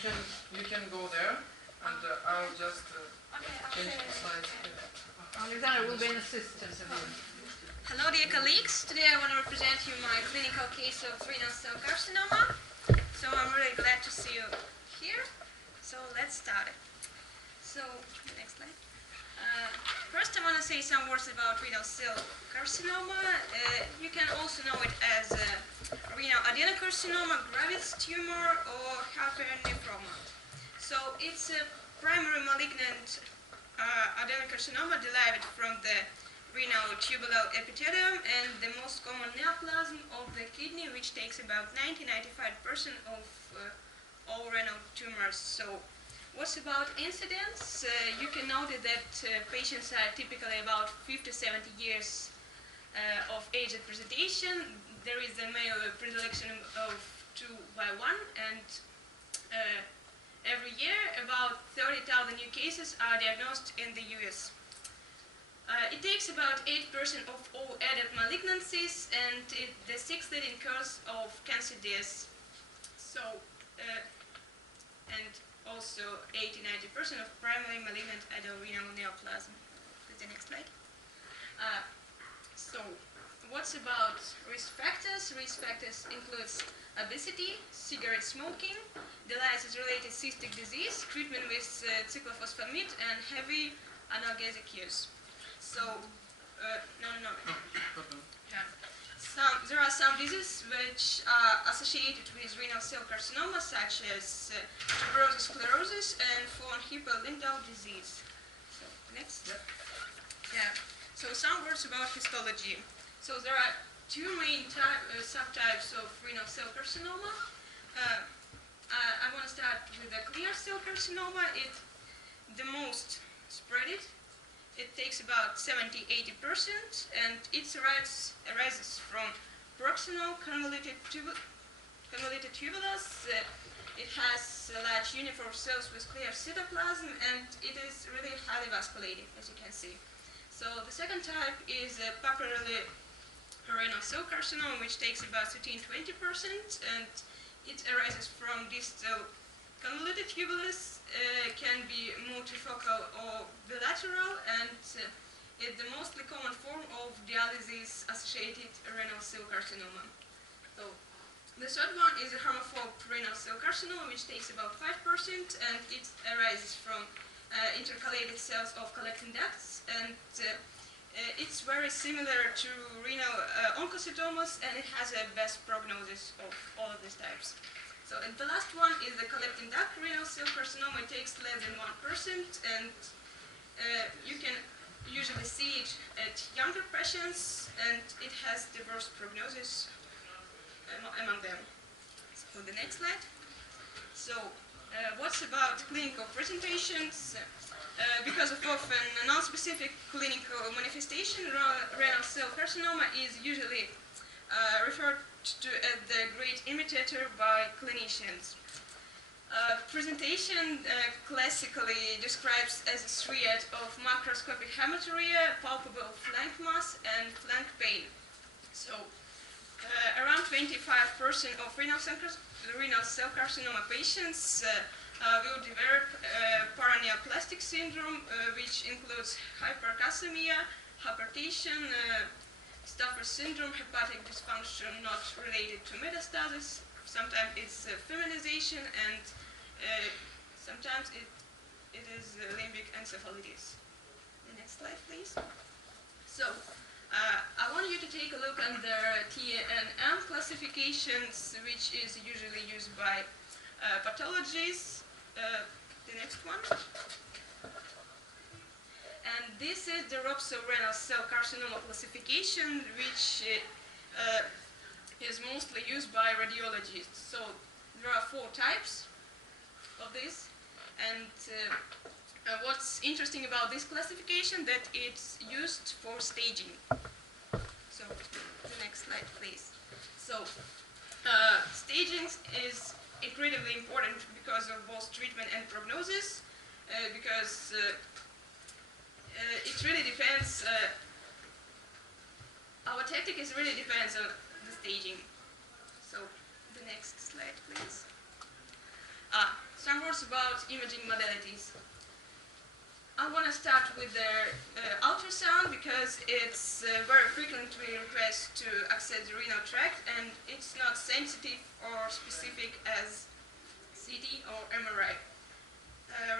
you can go there, and I'll just change the slides. Alexander will be an assistant of you. Hello dear colleagues, today I want to present you my clinical case of renal cell carcinoma. So I'm really glad to see you here. So let's start it. So, next slide. First I want to say some words about renal cell carcinoma. You can also know it as renal adenocarcinoma, Graves tumor, or hypernephroma. So it's a primary malignant adenocarcinoma derived from the renal tubular epithelium and the most common neoplasm of the kidney, which takes about 90–95% of all renal tumors. So what's about incidence? You can note that patients are typically about 50–70 years of age at presentation. There is a male predilection of 2:1, and every year about 30,000 new cases are diagnosed in the US. It takes about 8% of all adult malignancies, and the sixth leading cause of cancer deaths. So, and also 80–90% of primary malignant adenorenal neoplasm. The next slide. So, what's about risk factors? Risk factors includes obesity, cigarette smoking, dialysis-related cystic disease, treatment with cyclophosphamide, and heavy analgesic use. So, there are some diseases which are associated with renal cell carcinoma, such as tuberous sclerosis and von Hippel-Lindau disease. So, next. Yeah. So, some words about histology. So, there are two main subtypes of renal cell carcinoma. I want to start with the clear cell carcinoma. It's the most spreaded. It takes about 70–80%, and it arises from proximal convoluted tubulars. It has large uniform cells with clear cytoplasm, and it is really highly vasculated, as you can see. So the second type is papillary renal cell carcinoma, which takes about 13–20%, and it arises from distal convoluted tubulars. Can be multifocal or bilateral, and is the mostly common form of dialysis-associated renal cell carcinoma. So the third one is a homophobe renal cell carcinoma, which takes about 5%, and it arises from intercalated cells of collecting ducts, and it's very similar to renal oncocytomas, and it has a best prognosis of all of these types. So, and the last one is the collecting duct renal cell carcinoma. It takes less than 1%, and you can usually see it at younger patients, and it has the worst prognosis among them. So, the next slide. So, what's about clinical presentations? Because of often non-specific clinical manifestation, renal cell carcinoma is usually referred to as the great imitator by clinicians. Presentation classically describes as a triad of macroscopic hematuria, palpable flank mass, and flank pain. So, around 25% of renal cell carcinoma patients will develop paraneoplastic syndrome, which includes hypercalcemia, hypertension, Stafford syndrome, hepatic dysfunction not related to metastasis. Sometimes it's feminization, and sometimes it is limbic encephalitis. The next slide, please. So, I want you to take a look at the TNM classifications, which is usually used by pathologists. The next one. And this is the Robson renal cell carcinoma classification, which is mostly used by radiologists. So there are 4 types of this, and what's interesting about this classification that it's used for staging. So the next slide, please. So staging is incredibly important because of both treatment and prognosis, because it really depends, our tactic really depends on the staging. So, the next slide, please. Some words about imaging modalities. I want to start with the ultrasound because it's very frequently requested to access the renal tract, and it's not sensitive or specific as CT or MRI.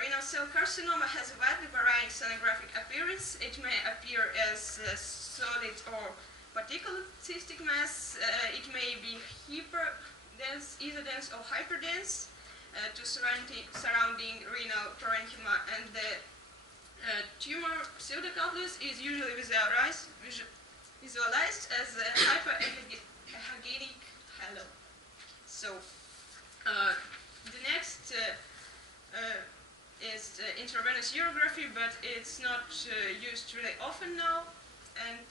Renal cell carcinoma has a widely varying sonographic appearance. It may appear as solid or particulate cystic mass. It may be hyperdense, either dense or hyperdense to surrounding renal parenchyma, and the tumor pseudoculus is usually visualized as a hyperechogenic halo. So the next is intravenous urography, but it's not used really often now, and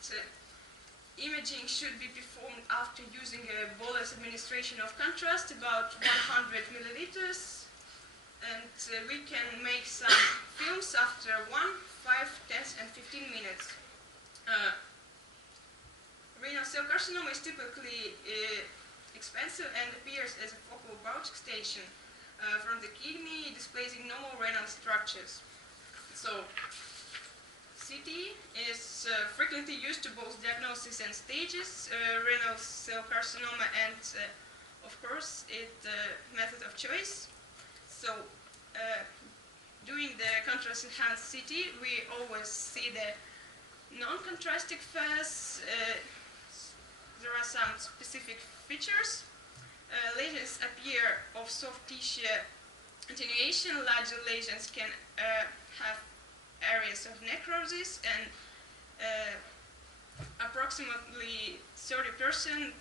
imaging should be performed after using a bolus administration of contrast, about 100 milliliters, and we can make some films after 1, 5, 10, and 15 minutes. Renal cell carcinoma is typically expensive and appears as a focal bulge extension from the kidney, displacing normal renal structures. So, CT is frequently used to both diagnosis and stages, renal cell carcinoma, and of course, it's the method of choice. So, doing the contrast-enhanced CT, we always see the non-contrastic phase. There are some specific features. Lesions appear of soft tissue attenuation. Larger lesions can have areas of necrosis, and approximately 30%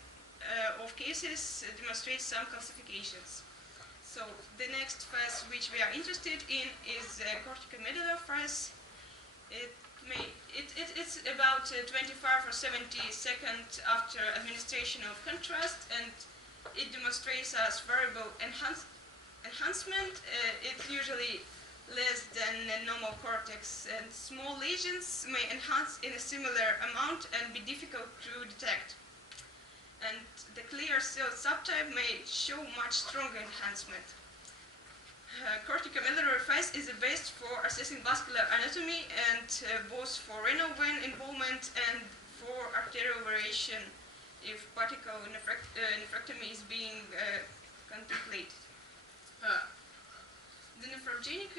of cases demonstrate some calcifications. So the next phase which we are interested in is corticomedullary phase. It's about 25 or 70 seconds after administration of contrast, and it demonstrates as variable enhancement. It's usually less than the normal cortex, and small lesions may enhance in a similar amount and be difficult to detect. And the clear cell subtype may show much stronger enhancement. Corticomedullary phase is the best for assessing vascular anatomy, and both for renal vein involvement and for arterial variation if particle nephrectomy is being contemplated. The nephrogenic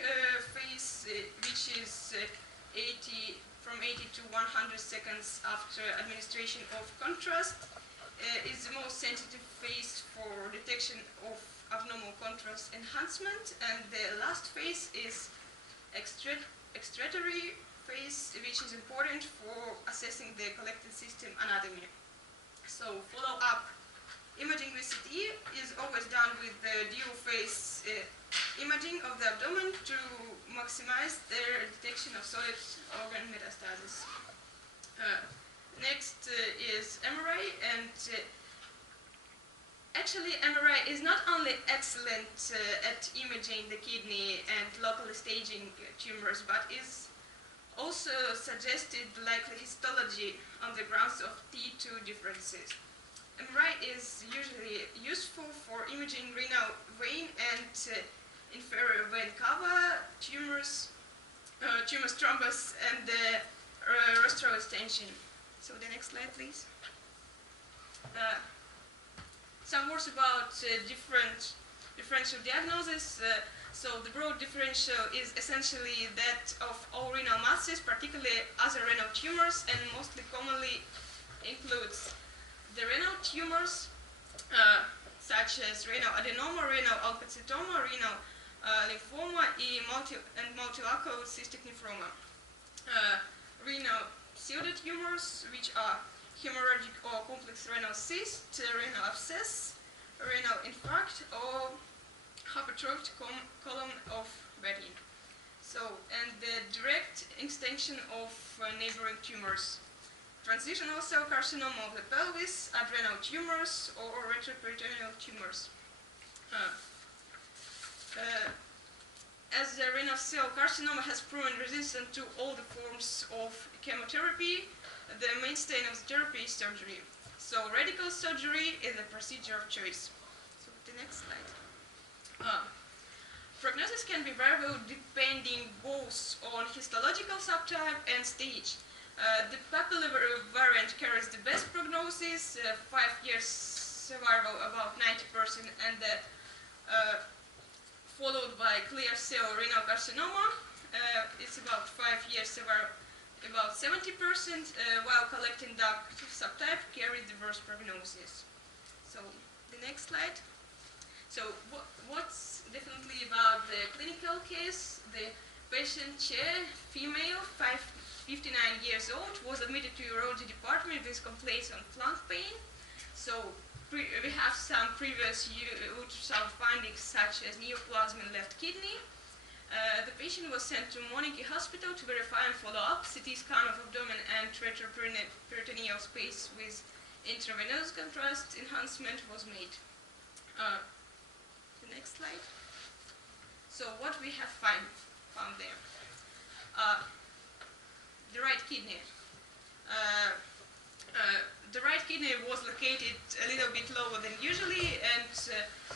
phase, which is from 80 to 100 seconds after administration of contrast, is the most sensitive phase for detection of abnormal contrast enhancement, and the last phase is excretory phase, which is important for assessing the collected system anatomy. So follow-up imaging with CT is always done with the dual phase imaging of the abdomen to maximize the detection of solid organ metastasis. Next is MRI, and actually MRI is not only excellent at imaging the kidney and locally staging tumors, but is also suggested likely histology on the grounds of T2 differences. MRI is usually useful for imaging renal vein and inferior vein cava tumors, tumor thrombus, and rostral extension. So the next slide, please. Some words about differential diagnosis. So the broad differential is essentially that of all renal masses, particularly other renal tumors, and mostly commonly includes the renal tumors, such as renal adenoma, renal alpacetoma, renal lymphoma, and multilocal cystic nephroma. Renal pseudotumors, which are hemorrhagic or complex renal cyst, renal abscess, renal infarct, or hypertrophic column of Bettine. So, and the direct extension of neighboring tumors. Transitional cell carcinoma of the pelvis, adrenal tumors, or retroperitoneal tumors. As the renal cell carcinoma has proven resistant to all the forms of chemotherapy, the mainstay of the therapy is surgery. So radical surgery is the procedure of choice. So the next slide. prognosis can be variable depending both on histological subtype and stage. The papillary variant carries the best prognosis, 5 years survival about 90%, and followed by clear cell renal carcinoma. It's about 5 years survival, about 70%, while collecting dark subtype carries the worst prognosis. So the next slide. So what's definitely about the clinical case? The patient Che, female, 59 years old, was admitted to urology department with complaints on flank pain. So we have some previous ultrasound findings such as neoplasm in left kidney. The patient was sent to Moniki Hospital to verify and follow up. CT scan of abdomen and retroperitoneal space with intravenous contrast enhancement was made. The next slide. So what we have found there. The right kidney. The right kidney was located a little bit lower than usually, and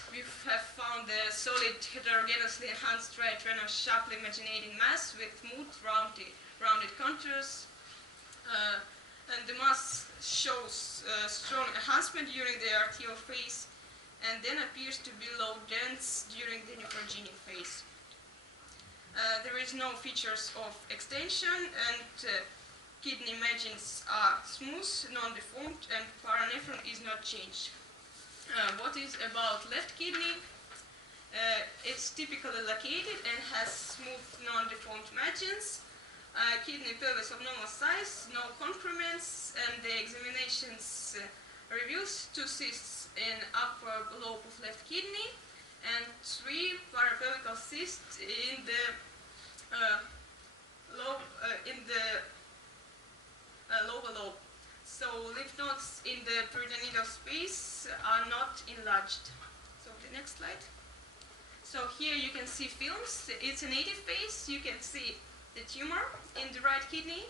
we have found a solid heterogeneously enhanced right renal sharply marginating mass with smooth rounded contours. And the mass shows strong enhancement during the arterial phase and then appears to be low dense during the nephrogenic phase. There is no features of extension, and kidney margins are smooth, non-deformed, and paranephron is not changed. What is about left kidney? It's typically located and has smooth, non-deformed margins. Kidney pelvis of normal size, no concrements, and the examinations reveals 2 cysts in upper lobe of left kidney and 3 parapelvical cysts in the lower lobe. So lymph nodes in the peritoneal space are not enlarged. So the next slide. So here you can see films. It's a native phase. You can see the tumor in the right kidney.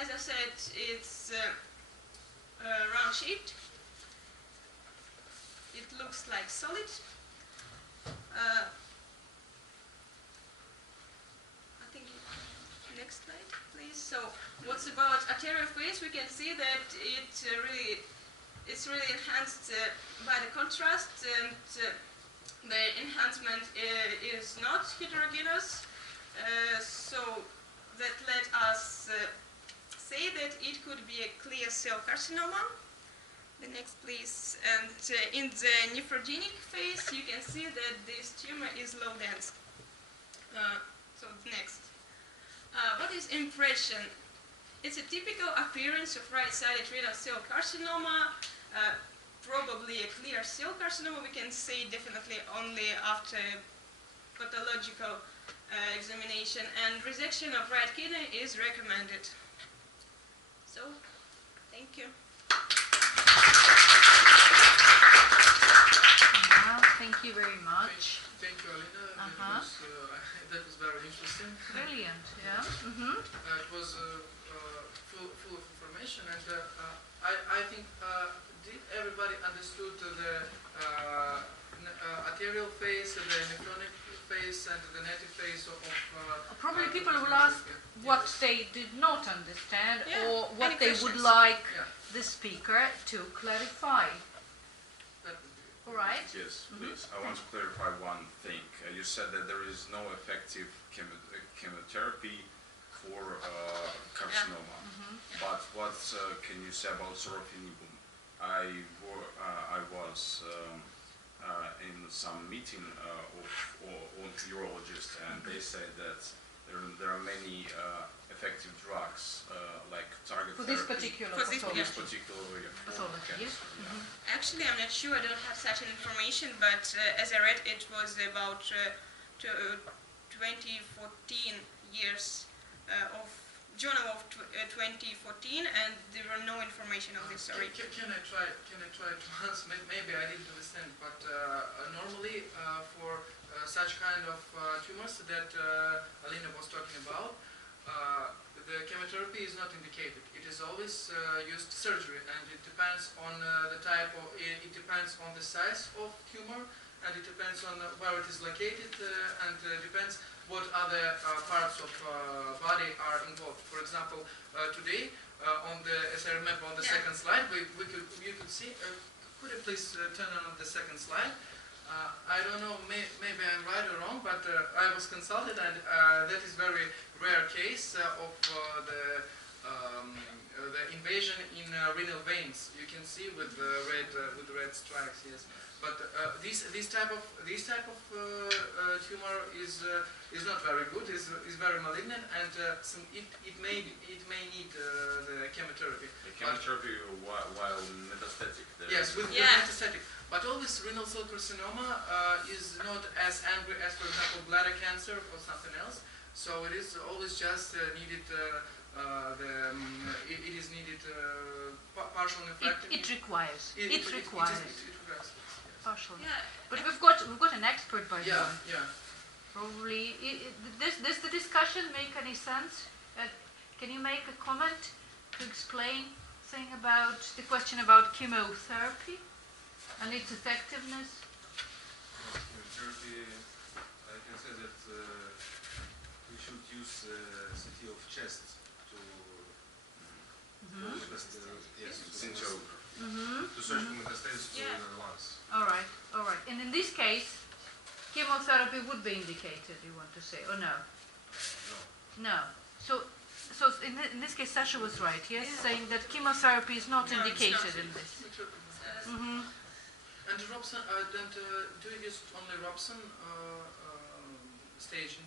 As I said, it's round shaped. It looks like solid. I think next slide, please. So what's about arterial phase? We can see that it's really enhanced by the contrast, and the enhancement is not heterogeneous. So that let us say that it could be a clear cell carcinoma. The next, please. And in the nephrogenic phase, you can see that this tumor is low dense. So next. What is impression? It's a typical appearance of right-sided renal cell carcinoma, probably a clear cell carcinoma. We can say definitely only after pathological examination, and resection of right kidney is recommended. So, thank you. Wow, thank you very much. Thank you, Alina. That was very interesting. Brilliant, yeah. It was full of information, and I think did everybody understood the arterial phase, the nephronic phase, and the native phase of probably people will ask what they did not understand, or what Any they questions? would like the speaker to clarify. That would be All right? Yes, please. I want to clarify one thing. You said that there is no effective chemotherapy for carcinoma. But what can you say about sorafenibum? I was in some meeting of urologists, and they said that there are many effective drugs like target For therapy. this particular For this pathology. This particular Pathology, yes. Actually, I'm not sure. I don't have such an information, but as I read, it was about 2014 years of journal of 2014, and there were no information on this. Sorry. Can I try to answer? Maybe I didn't understand, but normally for such kind of tumors that Alina was talking about, the chemotherapy is not indicated. It is always used surgery, and it depends on the type of. It depends on the size of tumor and it depends on where it is located, and depends what other parts of body are involved. For example, today on the, as I remember on the second slide, you could see. Could you please turn on the second slide? I don't know, maybe I'm right or wrong, but I was consulted, and that is very rare case of the invasion in renal veins. You can see with the red stripes, yes. But this type of tumor is not very good. is very malignant, and it may need the chemotherapy. The chemotherapy while metastatic. Yes, with metastatic. But always renal cell carcinoma is not as angry as, for example, bladder cancer or something else. So it is always just needed. It is needed partial nephrectomy. It requires. It requires. Partial. Yeah. But we've got an expert by the way. Yeah. Probably. Does the discussion make any sense? Can you make a comment to explain something about the question about chemotherapy and its effectiveness? Chemotherapy, I can say that we should use CT of chest to to search for metastasis to the lungs. All right. And in this case, chemotherapy would be indicated, you want to say, or no? No. So in this case, Sasha was right, yes? Saying that chemotherapy is not indicated in this. And Robson, do you use only Robson staging?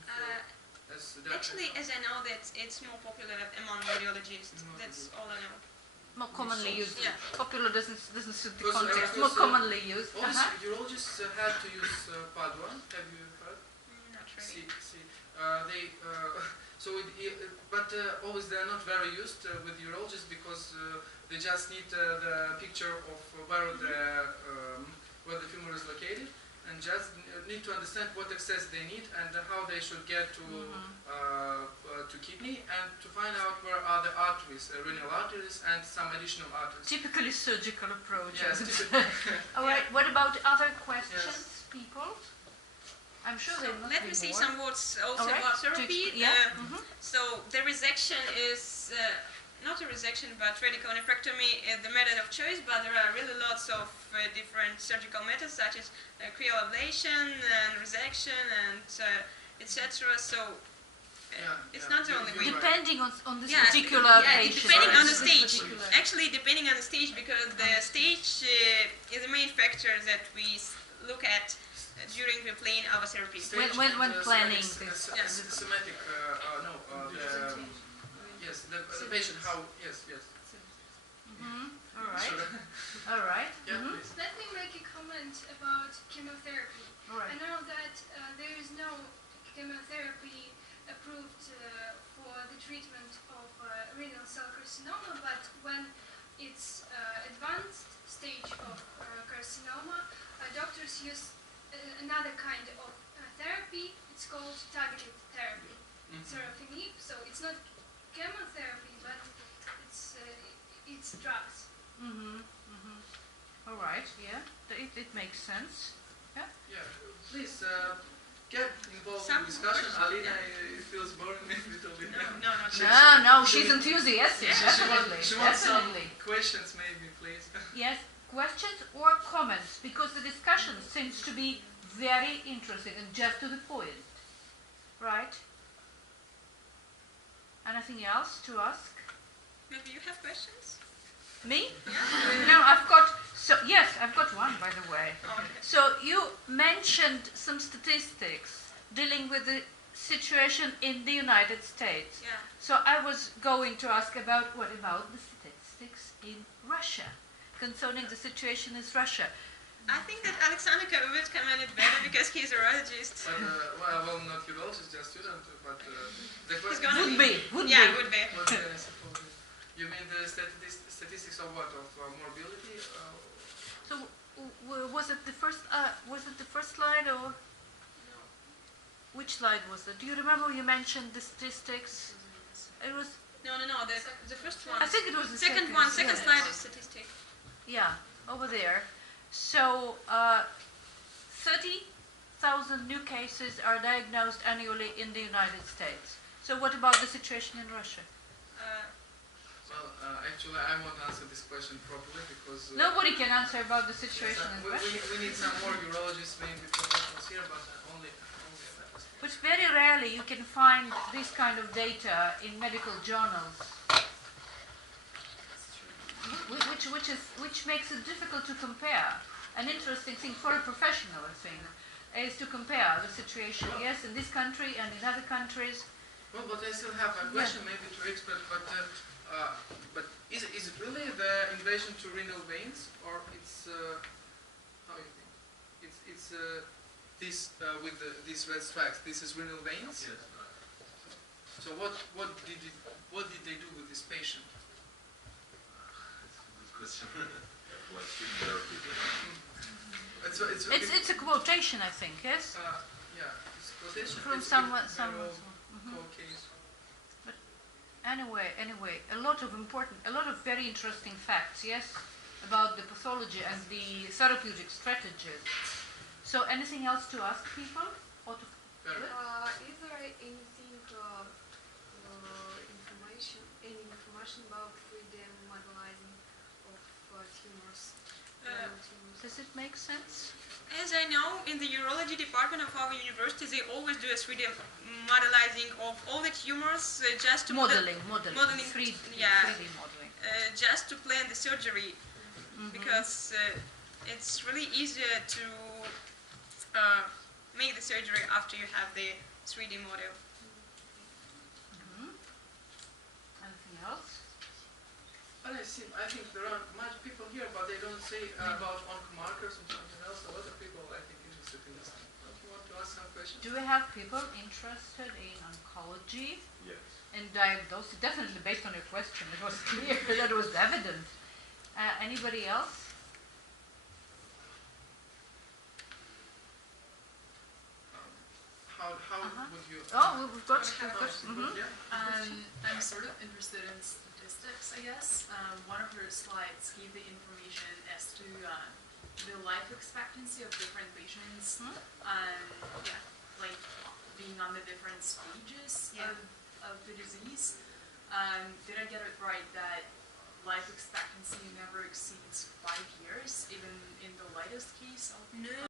Actually, as I know, that it's more popular among radiologists. That's all I know. More commonly used. Yeah. Popular doesn't suit the Because, context. More commonly used. All urologists have to use Padua. Have you heard? Not really. But always they are not very used with urologists because they just need the picture of where the tumor is located, and just need to understand what access they need and how they should get to kidney, and to find out where are the arteries, renal arteries, and some additional arteries. Typically surgical approach. Yes. All right. What about other questions, people? I'm sure there must Let be me say more. some words also about therapy. So the resection is not a resection, but radical nephrectomy is the method of choice, but there are really lots of different surgical methods, such as cryoablation and resection and etc. So it's not the only way. Depending on this particular patient. Depending on the stage. Actually, depending on the stage, because the stage is the main factor that we look at during the planning of a therapy. When planning this. Semantic, yes, the patient, how, yes. All right. Please. Let me make a comment about chemotherapy. All right. I know that there is no chemotherapy approved for the treatment of renal cell carcinoma, but when it's advanced stage of carcinoma, doctors use another kind of therapy. It's called targeted therapy, sorafenib. So it's not chemotherapy, but it's drugs. All right. Yeah, it makes sense. Yeah. Please get involved in discussion. Alina, it feels boring a little bit. No. She's enthusiastic. Definitely. She wants some questions, maybe, please. Yes, questions or comments, because the discussion seems to be very interesting and just to the point. Right? Anything else to ask? Maybe you have questions? Me? Yeah. No, I've got one, by the way. Okay. So you mentioned some statistics dealing with the situation in the United States. Yeah. So I was going to ask what about the statistics in Russia, concerning the situation in Russia. I think that Alexander would comment it better because he's a radiologist. But, well, not urologist, just student, but the He's question gonna Would be. Would be. You mean the statistics of what? Of morbidity? So was it the first? Was it the first slide or? No. Which slide was it? Do you remember you mentioned the statistics? It was. No. The first one. I think it was the second one. Second yes. slide is statistic. Yeah, over there. So 30,000 new cases are diagnosed annually in the United States. So what about the situation in Russia? Well, actually, I won't answer this question properly because Nobody can answer about the situation in we Russia. need some more urologists, maybe professionals here, but only at that stage. Which very rarely you can find this kind of data in medical journals, which makes it difficult to compare. An interesting thing for a professional, I think, is to compare the situation, yes, in this country and in other countries. Well, but I still have a question maybe to expert, but is it really the invasion to renal veins, or it's how you think? It's this with these red spikes. This is renal veins. Yes. So what did they do with this patient? That's a good question. Like chemotherapy. It's a quotation, I think, yes? Yeah, it's quotation. From It's someone. very old cold case. Anyway, a lot of very interesting facts, yes, about the pathology and the therapeutic strategies. So, anything else to ask people? Or to Is there anything, information about 3D modelizing of tumors? does it make sense? As I know, in the urology department of our university, they always do a 3D modelizing of all the tumors just to Modeling, 3D, 3D modeling. just to plan the surgery, because it's really easier to make the surgery after you have the 3D model. Anything else? Well, I think there are much people here, but they don't say about oncomarkers and something else. A lot of people, I think, interested in this. Don't you want to ask some questions? Do we have people interested in oncology Yes. and diagnosis? Definitely based on your question, it was clear, that was evident. Anybody else? How would you? Oh, we've got. Yeah. I'm sort of interested in statistics, I guess. One of your slides gave the information as to the life expectancy of different patients, like being on the different stages of the disease. Did I get it right that life expectancy never exceeds 5 years, even in the lightest case? No.